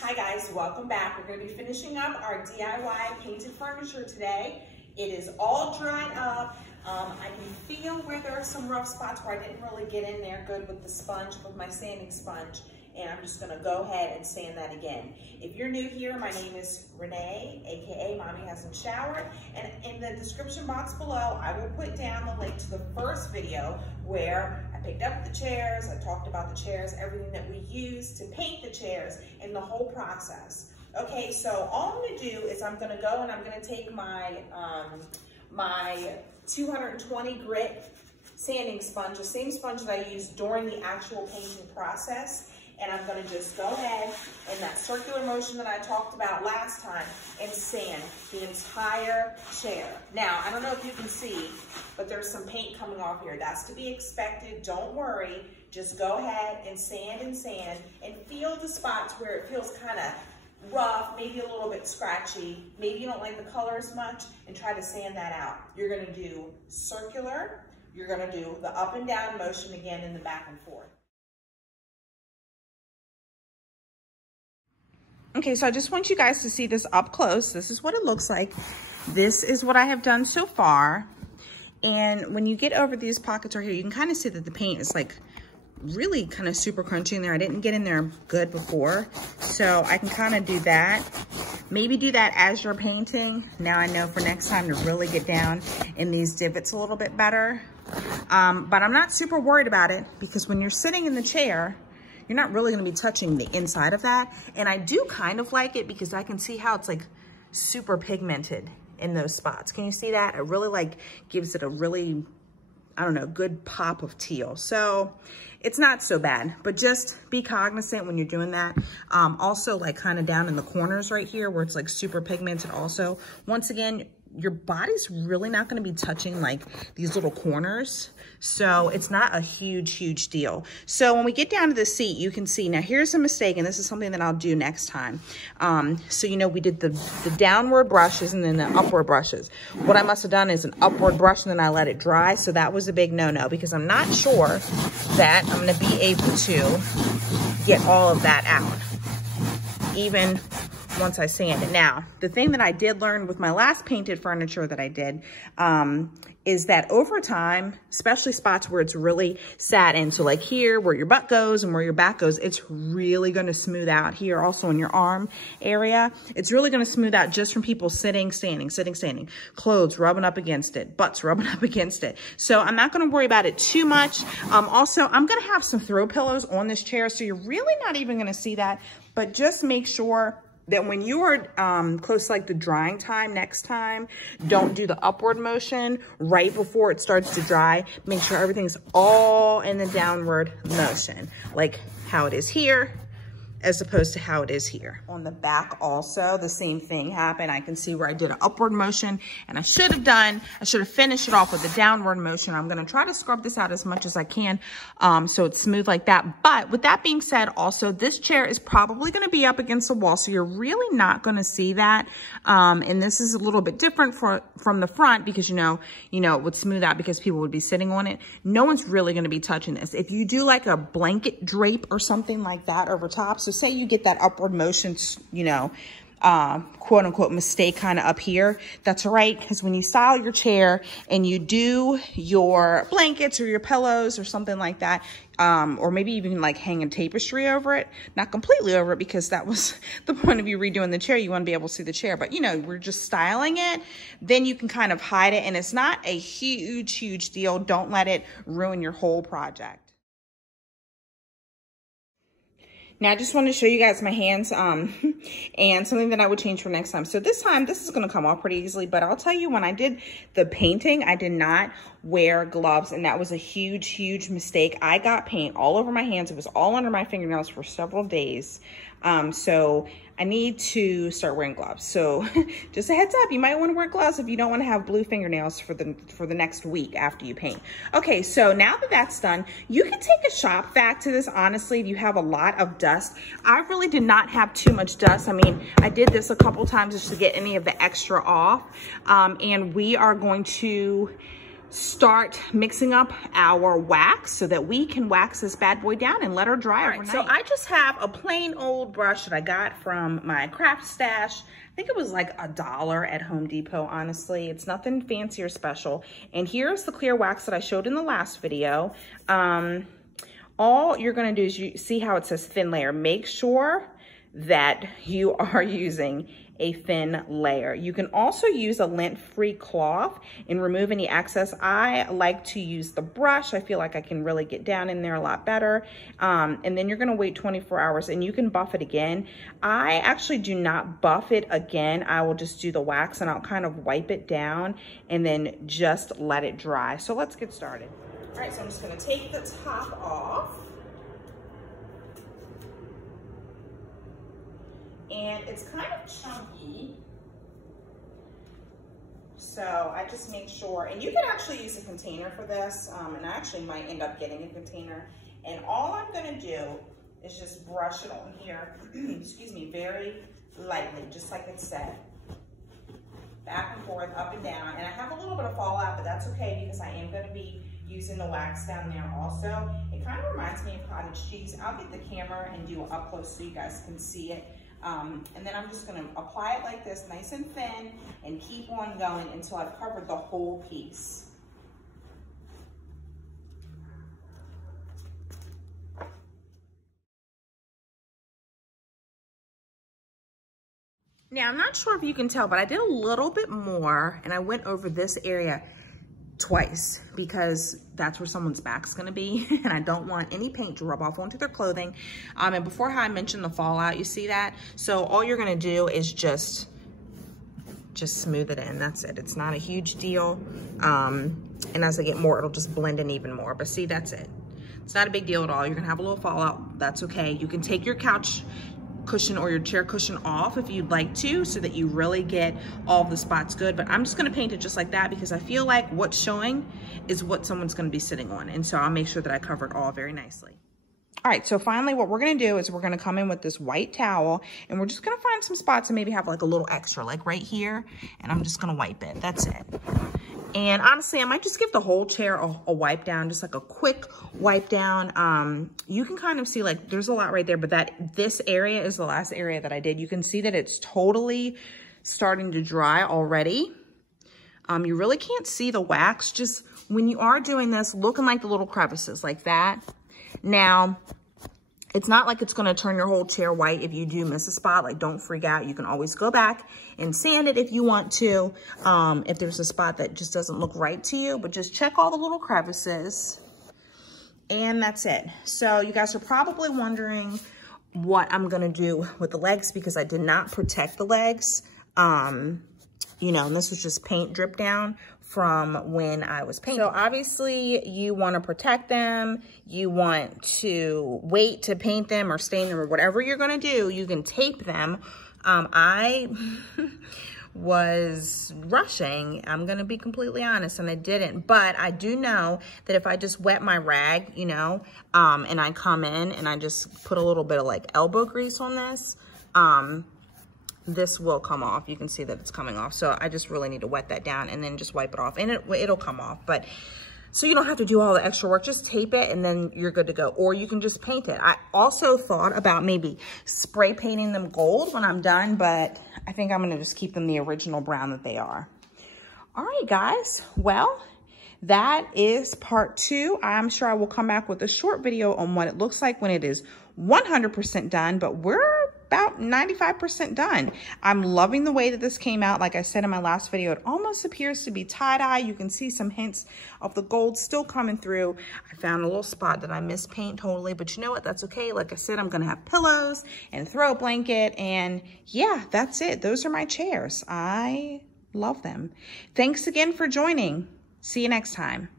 Hi guys, welcome back. We're going to be finishing up our DIY painted furniture today. It is all dried up. I can feel where there are some rough spots where I didn't really get in there good with the sponge, with my sanding sponge. And I'm just gonna go ahead and sand that again. If you're new here, my name is Renee, AKA Mommy Hasn't Showered. And in the description box below, I will put down the link to the first video where I picked up the chairs, I talked about the chairs, everything that we used to paint the chairs, and the whole process. Okay, so all I'm gonna do is I'm gonna go and I'm gonna take my, my 220 grit sanding sponge, the same sponge that I used during the actual painting process. And I'm gonna just go ahead in that circular motion that I talked about last time and sand the entire chair. Now, I don't know if you can see, but there's some paint coming off here. That's to be expected, don't worry. Just go ahead and sand and feel the spots where it feels kind of rough, maybe a little bit scratchy. Maybe you don't like the color as much, and try to sand that out. You're gonna do circular, you're gonna do the up and down motion again in the back and forth. Okay, so I just want you guys to see this up close. This is what it looks like. This is what I have done so far. And when you get over these pockets right here, you can kind of see that the paint is like really kind of super crunchy in there. I didn't get in there good before, so I can kind of do that. Maybe do that as you're painting. Now I know for next time to really get down in these divots a little bit better. But I'm not super worried about it because when you're sitting in the chair, you're not really gonna be touching the inside of that. And I do kind of like it because I can see how it's like super pigmented in those spots. Can you see that? It really like gives it a really, I don't know, good pop of teal. So it's not so bad, but just be cognizant when you're doing that. Also like kind of down in the corners right here where it's like super pigmented also. Once again, your body's really not gonna be touching like these little corners. So it's not a huge deal. So when we get down to the seat, you can see, now here's a mistake, and this is something that I'll do next time. So you know, we did the downward brushes and then the upward brushes. What I must have done is an upward brush and then I let it dry. So that was a big no-no because I'm not sure that I'm gonna be able to get all of that out, even once I sand it. Now, the thing that I did learn with my last painted furniture that I did is that over time, especially spots where it's really sat in, so like here where your butt goes and where your back goes, it's really gonna smooth out here also in your arm area. It's really gonna smooth out just from people sitting, standing, clothes rubbing up against it, butts rubbing up against it. So I'm not gonna worry about it too much. Also, I'm gonna have some throw pillows on this chair, so you're really not even gonna see that, but just make sure that when you are close to like the drying time next time, don't do the upward motion right before it starts to dry. Make sure everything's all in the downward motion, like how it is here, as opposed to how it is here. On the back also, the same thing happened. I can see where I did an upward motion and I should have finished it off with a downward motion. I'm gonna try to scrub this out as much as I can so it's smooth like that. But with that being said, also this chair is probably gonna be up against the wall, so you're really not gonna see that. And this is a little bit different from the front because you know, it would smooth out because people would be sitting on it. No one's really gonna be touching this. If you do like a blanket drape or something like that over top, so say you get that upward motion, you know, quote unquote mistake kind of up here, that's all right, because when you style your chair and you do your blankets or your pillows or something like that, or maybe even like hang a tapestry over it, not completely over it because that was the point of you redoing the chair. You want to be able to see the chair, but you know, we're just styling it, then you can kind of hide it and it's not a huge deal. Don't let it ruin your whole project. Now, I just want to show you guys my hands and something that I would change for next time. So this time, this is going to come off pretty easily, but I'll tell you, when I did the painting, I did not wear gloves, and that was a huge mistake. I got paint all over my hands. It was all under my fingernails for several days. So I need to start wearing gloves. So just a heads up, you might want to wear gloves if you don't want to have blue fingernails for the next week after you paint. Okay, so now that that's done, you can take a shop vac to this, honestly, if you have a lot of dust. I really did not have too much dust. I mean, I did this a couple times just to get any of the extra off. And we are going to start mixing up our wax so that we can wax this bad boy down and let her dry overnight. So I just have a plain old brush that I got from my craft stash. I think it was like $1 at Home Depot, honestly. It's nothing fancy or special. And here's the clear wax that I showed in the last video. All you're gonna do is, you see how it says thin layer. Make sure that you are using a thin layer. You can also use a lint-free cloth and remove any excess. I like to use the brush. I feel like I can really get down in there a lot better. And then you're gonna wait 24 hours and you can buff it again. I actually do not buff it again. I will just do the wax and I'll kind of wipe it down and then just let it dry. So let's get started. All right, so I'm just gonna take the top off. And it's kind of chunky. So I just make sure, and you can actually use a container for this, and I actually might end up getting a container. And all I'm gonna do is just brush it on here, excuse me, very lightly, just like it said. Back and forth, up and down. And I have a little bit of fallout, but that's okay because I am gonna be using the wax down there also. It kind of reminds me of cottage cheese. I'll get the camera and do it up close so you guys can see it. And then I'm just gonna apply it like this, nice and thin, and keep on going until I've covered the whole piece. Now, I'm not sure if you can tell, but I did a little bit more, and I went over this area twice because that's where someone's back's gonna be and I don't want any paint to rub off onto their clothing. And before I mentioned the fallout, you see that? So all you're gonna do is just smooth it in, that's it. It's not a huge deal. And as I get more, it'll just blend in even more, but see, that's it. It's not a big deal at all. You're gonna have a little fallout, that's okay. You can take your couch cushion or your chair cushion off if you'd like to, so that you really get all the spots good. But I'm just gonna paint it just like that because I feel like what's showing is what someone's gonna be sitting on. And so I'll make sure that I cover it all very nicely. All right, so finally what we're gonna do is we're gonna come in with this white towel and we're just gonna find some spots and maybe have like a little extra, like right here, and I'm just gonna wipe it, that's it. And honestly, I might just give the whole chair a wipe down, just like a quick wipe down. You can kind of see like there's a lot right there, but this area is the last area that I did. You can see that it's totally starting to dry already. You really can't see the wax, just when you are doing this, looking like the little crevices like that. Now, it's not like it's gonna turn your whole chair white if you do miss a spot. Like, don't freak out. You can always go back and sand it if you want to, if there's a spot that just doesn't look right to you, but just check all the little crevices and that's it. So you guys are probably wondering what I'm gonna do with the legs because I did not protect the legs. You know, and this was just paint drip down from when I was painting. So obviously you want to protect them. You want to wait to paint them or stain them or whatever you're going to do. You can tape them. I was rushing, I'm going to be completely honest, and I didn't. But I do know that if I just wet my rag, you know, and I come in and I just put a little bit of like elbow grease on this will come off. You can see that it's coming off. So I just really need to wet that down and then just wipe it off and it'll come off. But so you don't have to do all the extra work, just tape it and then you're good to go. Or you can just paint it. I also thought about maybe spray painting them gold when I'm done, but I think I'm gonna just keep them the original brown that they are. All right, guys, well, that is part 2. I'm sure I will come back with a short video on what it looks like when it is 100% done, but we're about 95% done. I'm loving the way that this came out. Like I said in my last video, it almost appears to be tie-dye. You can see some hints of the gold still coming through. I found a little spot that I missed paint totally, but you know what? That's okay. Like I said, I'm gonna have pillows and throw blanket, and yeah, that's it. Those are my chairs. I love them. Thanks again for joining. See you next time.